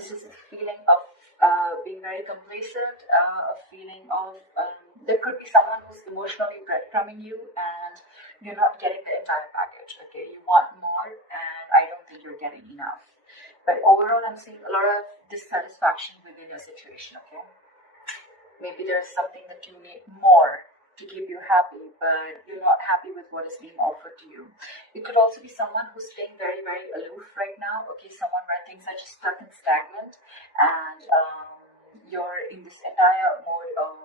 This is a feeling of being very complacent, a feeling of there could be someone who's emotionally breadcrumbing you and you're not getting the entire package. Okay, you want more, and I don't think you're getting enough. But overall, I'm seeing a lot of dissatisfaction within your situation. Okay, maybe there's something that you need more to keep you happy, but you're not happy with what is being offered to you. It could also be someone who's staying very, very aloof right now. Okay, someone where things are just stuck and stagnant, and you're in this entire mode of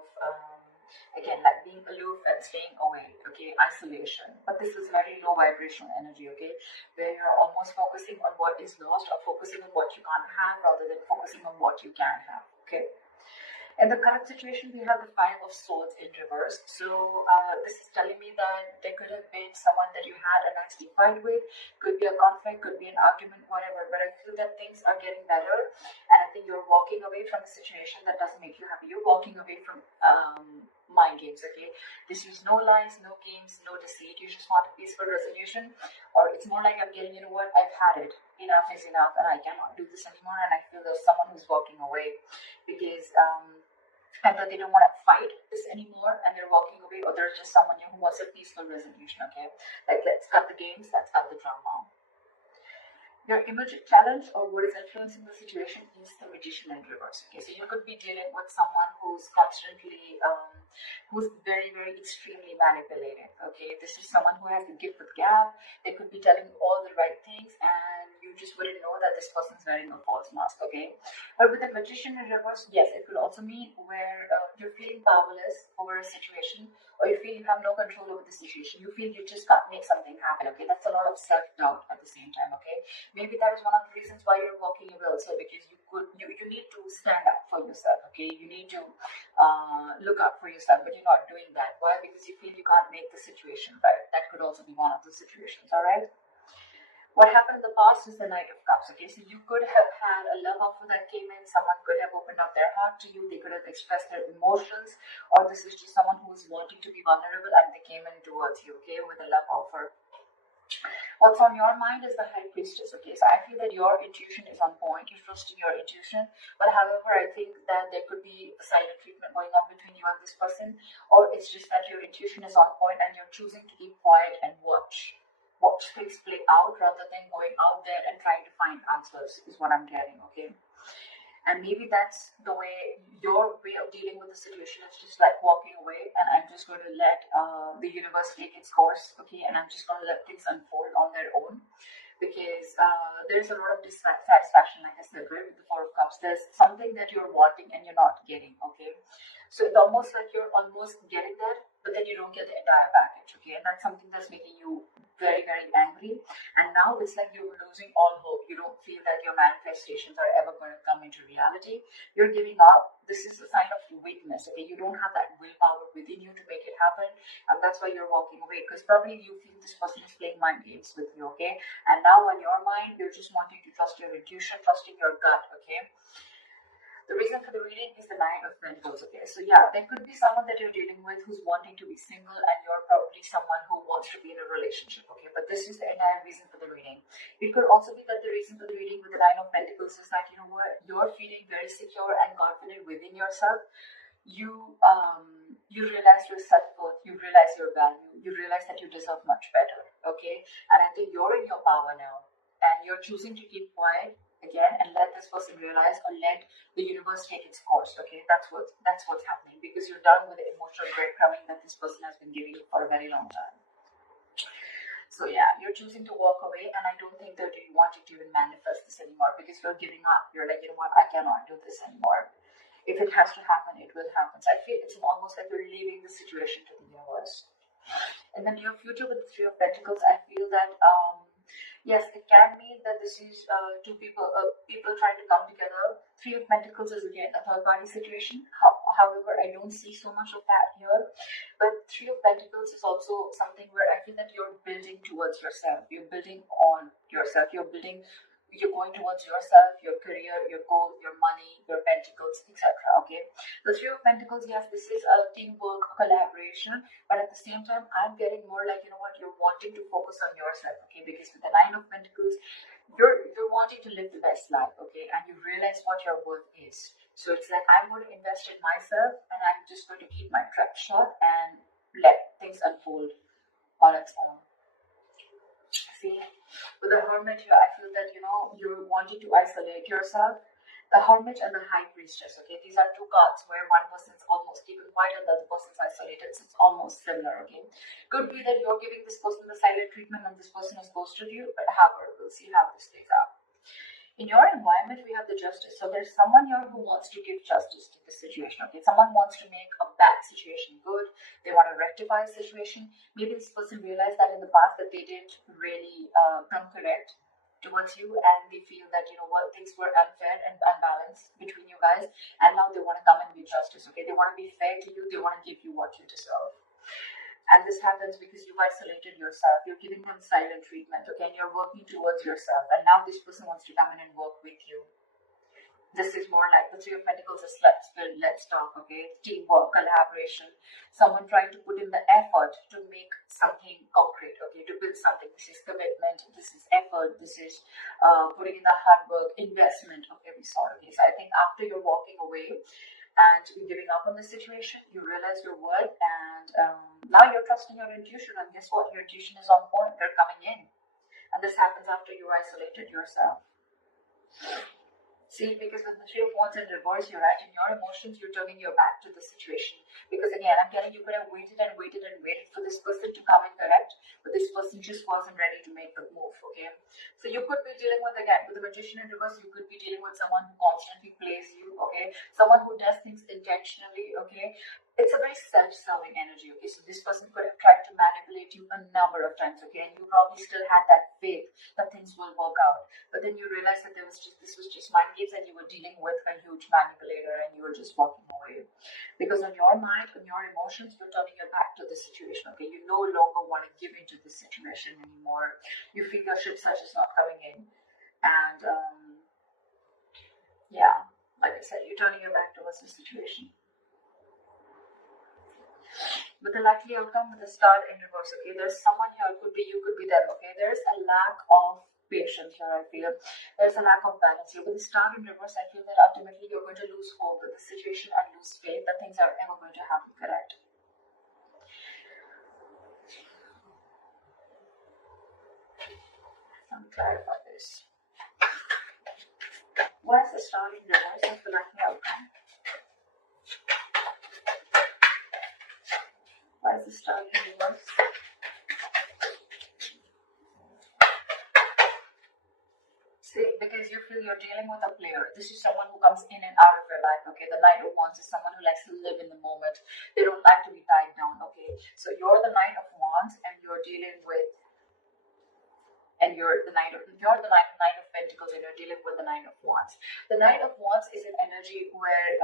again, like being aloof and staying away. Okay, isolation. But this is very low vibrational energy. Okay, where you're almost focusing on what is lost or focusing on what you can't have rather than focusing on what you can have. Okay. In the current situation, we have the Five of Swords in reverse. So this is telling me that there could have been someone that you had a nasty fight with. Could be a conflict, could be an argument, whatever. But I feel that things are getting better, and I think you're walking away from a situation that doesn't make you happy. You're walking away from mind games. Okay, this is no lies, no games, no deceit. You just want a peaceful resolution, or it's more like I'm getting, you know what, I've had it. Enough is enough, and I cannot do this anymore. And I feel there's someone who's walking away because either they don't want to fight this anymore and they're walking away, or there's just someone who wants a peaceful resolution. Okay, like let's cut the games, let's cut the drama. Your emergent challenge or what is influencing the situation is the Magician in reverse. Okay, so you could be dealing with someone who's constantly, who's very, very extremely manipulated. Okay, this is someone who has the gift of gab. They could be telling you all the right things, and you just wouldn't know that this person's wearing a false mask. Okay, but with the Magician in reverse, yes, it could also mean where you're feeling powerless over a situation, or you feel you have no control over the situation. You feel you just can't make something happen. Okay, that's a lot of self-doubt at the same time. Okay, maybe that is one of the reasons why you're walking away also, because you need to stand up for yourself. Okay, you need to look up for yourself, but you're not doing that. Why? Because you feel you can't make the situation right. That could also be one of those situations. All right, what happened in the past is the Knight of Cups. Okay, so you could have had a love offer that came in. Someone could have opened up their heart to you. They could have expressed their emotions, or this is just someone who is wanting to be vulnerable and they came in towards you. Okay, with a love offer. What's on your mind is the High Priestess. Okay, so I feel that your intuition is on point. You're trusting your intuition, but however, I think that there could be a silent treatment going on between you and this person, or it's just that your intuition is on point and you're choosing to keep quiet and watch things play out rather than going out there and trying to find answers. Is what I'm getting. Okay. And maybe that's the way your way of dealing with the situation is just like walking away, and I'm just going to let the universe take its course. Okay, and I'm just going to let things unfold on their own, because there's a lot of dissatisfaction, like I said, right, with the Four of Cups. There's something that you're wanting and you're not getting. Okay, so it's almost like you're almost getting that, but then you don't get the entire package. Okay, and that's something that's making you very, very angry. And now it's like you're losing all hope. You don't feel that your manifestations are ever going to come into reality. You're giving up. This is a sign of weakness. Okay, you don't have that willpower within you to make it happen, and that's why you're walking away, because probably you feel this person is playing mind games with you. Okay, and now in your mind, you're just wanting to trust your intuition, trusting your gut. Okay. The reason for the reading is the Nine of Pentacles. Okay, so yeah, there could be someone that you're dealing with who's wanting to be single, and you're probably someone who wants to be in a relationship. Okay, but this is the entire reason for the reading. It could also be that the reason for the reading with the Nine of Pentacles is that, you know what, you're feeling very secure and confident within yourself. You realize your self-worth, you realize your value, you realize that you deserve much better. Okay, and I think you're in your power now, and you're choosing to keep quiet again and let this person realize, or let the universe take its course. Okay, that's what's happening, because you're done with the emotional breadcrumbing that this person has been giving you for a very long time. So yeah, you're choosing to walk away, and I don't think that you want to even manifest this anymore, because you're giving up. You're like, you know what, I cannot do this anymore. If it has to happen, it will happen. So I feel it's almost like you're leaving the situation to the universe. In the near future, with the Three of Pentacles, I feel that yes, it can mean that this is two people trying to come together. Three of Pentacles is again a third party situation. However, I don't see so much of that here. But Three of Pentacles is also something where I feel that you're building towards yourself. You're building on yourself. You're going towards yourself, your career, your goals, your money, your pentacles, etc. Okay. The Three of Pentacles, yes, this is a teamwork, collaboration, but at the same time, I'm getting more like, you know what, you're wanting to focus on yourself. Okay, because with the Nine of Pentacles, You're wanting to live the best life, okay, and you realize what your worth is. So it's like I'm going to invest in myself, and I'm just going to keep my trap shut and let things unfold on its own. See, with the hermit here, I feel that you're wanting to isolate yourself. The hermit and the high priestess. Okay, these are two cards where one person's almost keeping quiet and the other person's isolated. So it's almost similar. Okay, could be that you're giving this person the silent treatment and this person has ghosted you. But however, we'll see how this plays out. In your environment, we have the justice. So there's someone here who wants to give justice to the situation. Okay, someone wants to make a bad situation good. They want to rectify a situation. Maybe this person realized that in the past that they didn't really come correct towards you, and they feel that what, things were unfair and unbalanced between you guys, and now they want to come and give justice. Okay, they want to be fair to you. They want to give you what you deserve. And this happens because you've isolated yourself. You're giving them silent treatment, okay? And you're working towards yourself. And now this person wants to come in and work with you. This is more like the Three of Pentacles is let's build, let's talk, okay? Teamwork, collaboration. Someone trying to put in the effort to make something concrete, okay? To build something. This is commitment, this is effort, this is putting in the hard work, investment of every sort, okay? So I think after you're walking away and giving up on the situation, you realize your worth, and now you're trusting your intuition, and guess what? Your intuition is on point. They're coming in, and this happens after you isolated yourself. See, because with the Three of Wands in reverse, you're right. In your emotions, you're turning your back to the situation. Because again, I'm telling you, could have waited and waited and waited for this person to come and correct, but this person just wasn't ready to make the move, okay? So you could be dealing with, again, with the Magician in reverse, you could be dealing with someone who constantly plays you, okay? Someone who does things intentionally, okay? It's a very self-serving energy, okay? So this person could have tried to manipulate you a number of times, okay? And you probably still had that faith that things will work out. But then you realize that this was just mind games, and you were dealing with a huge manipulator, and you were just walking away. Because on your mind, on your emotions, you're turning your back to the situation, okay? You no longer want to give into the situation anymore. You feel your ship such is not coming in. And yeah, like I said, you're turning your back towards the situation. With the likely outcome, with the star in reverse, okay, there's someone here, could be you, could be them, okay, there's a lack of patience here, I feel. There's a lack of balance here. With the star in reverse, I feel that ultimately you're going to lose hope with the situation and lose faith that things are ever going to happen correct. Let me clarify this. Why is the star in reverse of the likely outcome? Why is the star in reverse? See, because you feel you're dealing with a player. This is someone who comes in and out of your life, okay? The Knight of Wands is someone who likes to live in the moment. They don't like to be tied down, okay? So you're the Knight of Wands, and you're dealing with, and you're the Knight of Pentacles, and you're dealing with the Knight of Wands. The Knight of Wands is an energy where,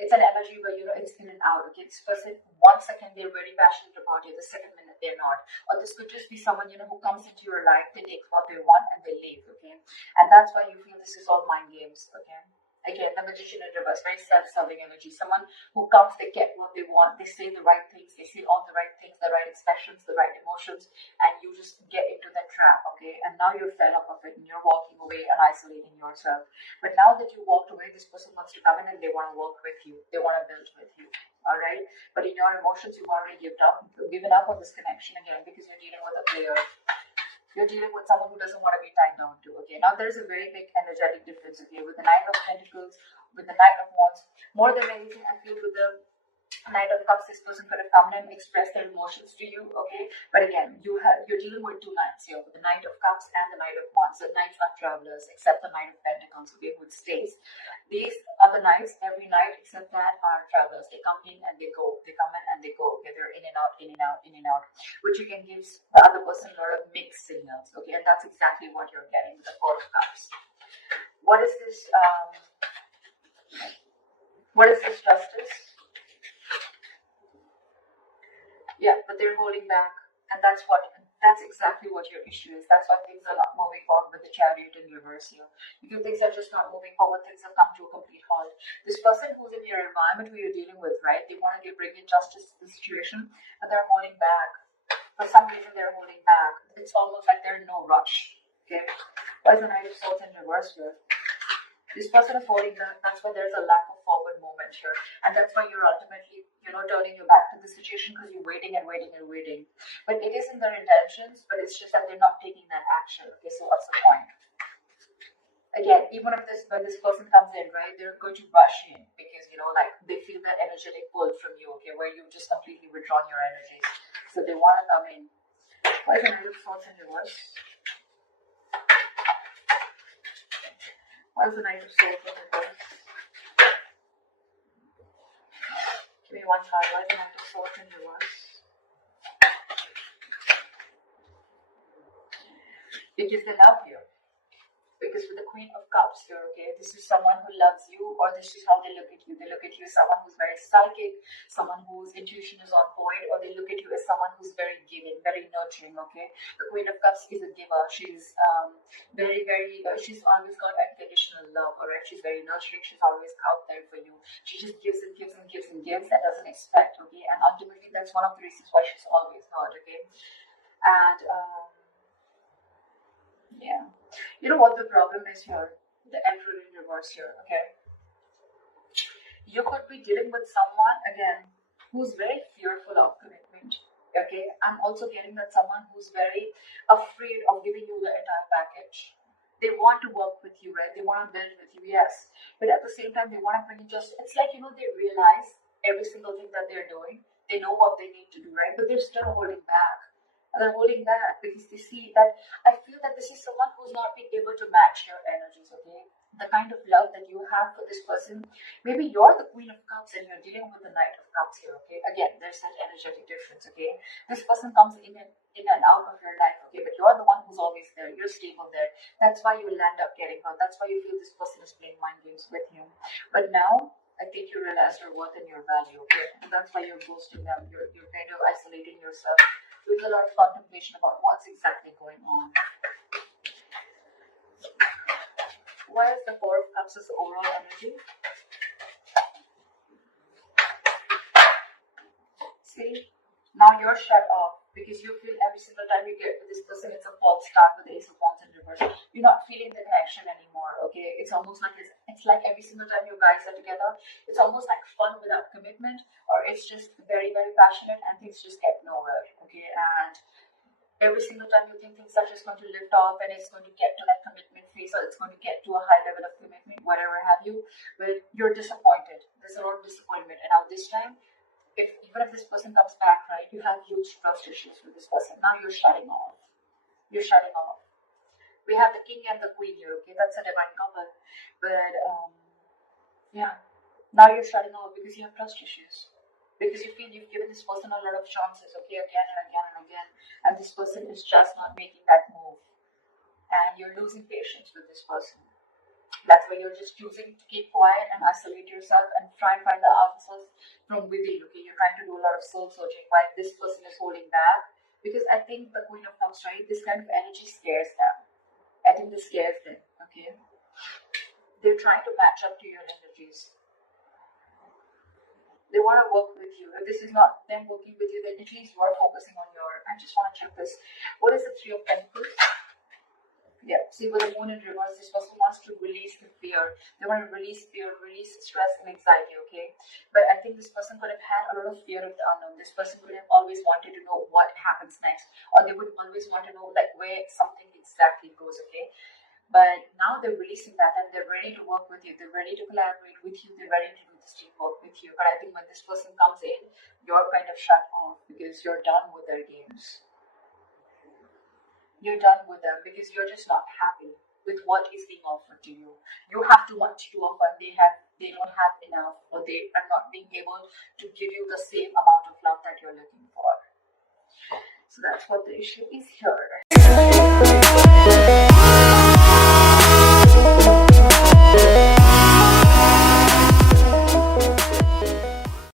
it's an energy where, it's in and out, okay? This person, 1 second they're very passionate about you, the second minute they're not. Or this could just be someone, who comes into your life, they take what they want and they leave, okay? And that's why you feel this is all mind games, okay? Again, the Magician in reverse, very self-serving energy. Someone who comes, they get what they want, they say the right things, they say all the right things, the right expressions, the right emotions, and you just get into the trap, okay? And now you're fed up of it, and you're walking away and isolating yourself. But now that you walked away, this person wants to come in and they want to work with you. They want to build with you, all right? But in your emotions, you've already given up on this connection again, because you're dealing with a player. You're dealing with someone who doesn't want to be tied down to, okay? Now there's a very big energetic difference, okay? With the Knight of Pentacles, with the Knight of Wands, more than anything, I feel with the Knight of Cups, this person could have come in and expressed their emotions to you, okay? But again, you're dealing with two knights here, with the Knight of Cups and the Knight of Wands. The knights are travelers, except the Knight of Pentacles, okay, who stays. These other knights, every knight except that, are travelers. They come in and they go. They come in and they go, okay? They're in and out, in and out, in and out, which you can give the other person a lot of mixed signals, okay? And that's exactly what you're getting with the Four of Cups. What is this? What is this justice? Yeah, but they're holding back, and that's exactly what your issue is. That's why things are not moving forward with the Chariot in reverse here. You feel things are just not moving forward, things have come to a complete halt. This person who's in your environment, who you're dealing with, right, they want to bring in justice to the situation, but they're holding back. For some reason, they're holding back. It's almost like they're in no rush. Okay. Why is the Knight of Swords in reverse here? This person is holding back. That's why there's a lack of forward movement here. And that's why you're ultimately, turning your back to the situation because you're waiting and waiting and waiting. But it is in their intentions, but it's just that they're not taking that action. Okay, so what's the point? Again, even if when this person comes in, right, they're going to rush in because, like they feel that energetic pull from you, okay, where you've just completely withdrawn your energies. So they want to come in. Why is the Knight of Swords in reverse? Why is the Knight of Swords in reverse? Give me one card. Why is the Knight of Swords in reverse? Because they love you. Because with the Queen of Cups here, okay, this is someone who loves you, or this is how they look at you. They look at you as someone who's very psychic, someone whose intuition is on point, or they look at you as someone who's very giving, very nurturing, okay. The Queen of Cups is a giver. She's very, very, she's always got unconditional love, alright. She's very nurturing. She's always out there for you. She just gives and gives and gives and gives and doesn't expect, okay. And ultimately, that's one of the reasons why she's always hurt, okay. And yeah. You know what the problem is here? The Emperor in reverse here, okay? You could be dealing with someone, again, who's very fearful of commitment, okay? I'm also getting that someone who's very afraid of giving you the entire package. They want to work with you, right? They want to build with you, yes. But at the same time, they want to bring you it's like, they realize every single thing that they're doing. They know what they need to do, right? But they're still holding back. And they're holding back because they see that I feel that this is someone who's not being able to match your energies, okay? The kind of love that you have for this person. Maybe you're the Queen of Cups and you're dealing with the Knight of Cups here, okay? Again, there's that energetic difference, okay? This person comes in and out of your life, okay? But you're the one who's always there. You're stable there. That's why you will end up getting hurt. That's why you feel this person is playing mind games with you. But now, I think you realize your worth and your value, okay? And that's why you're ghosting them. You're kind of isolating yourself with a lot of contemplation about what's exactly going on. Why is the Four of Cups as overall energy? See, now you're shut off because you feel every single time you get with this person, it's a false start with the Ace of Wands in reverse. You're not feeling the connection anymore, okay? It's almost like it's like every single time you guys are together, it's almost like fun without commitment, or it's just very, very passionate and things just get nowhere, okay? And every single time you think things are just going to lift off and it's going to get to that commitment phase, or it's going to get to a high level of commitment, whatever have you, but you're disappointed. There's a lot of disappointment. And now this time, even if this person comes back, right, you have huge trust issues with this person. Now you're shutting off. You're shutting off. We have the King and the Queen here, okay? That's a divine couple. But, yeah. Now you're shutting off because you have trust issues. Because you feel you've given this person a lot of chances, okay, again and again and again. And this person is just not making that move. And you're losing patience with this person. That's why you're just choosing to keep quiet and isolate yourself and try and find the answers from within, okay? You're trying to do a lot of soul searching while this person is holding back. Because I think the Queen of Cups, right, this kind of energy scares them. I think this scares them, okay? They're trying to match up to your energies. They want to work with you. If this is not them working with you, then at least you are focusing on I just want to check this. What is the Three of Pentacles? Yeah, see, with the Moon in reverse, this person wants to release the fear. They want to release fear, release stress and anxiety, okay? But I think this person could have had a lot of fear of the unknown. This person could have always wanted to know what happens next. Or they would always want to know, like, where something exactly goes, okay? But now they're releasing that and they're ready to work with you. They're ready to collaborate with you. They're ready to do this teamwork with you. But I think when this person comes in, you're kind of shut off because you're done with their games. You're done with them because you're just not happy with what is being offered to you. You have too much to offer. They don't have enough, or they are not being able to give you the same amount of love that you're looking for. So that's what the issue is here.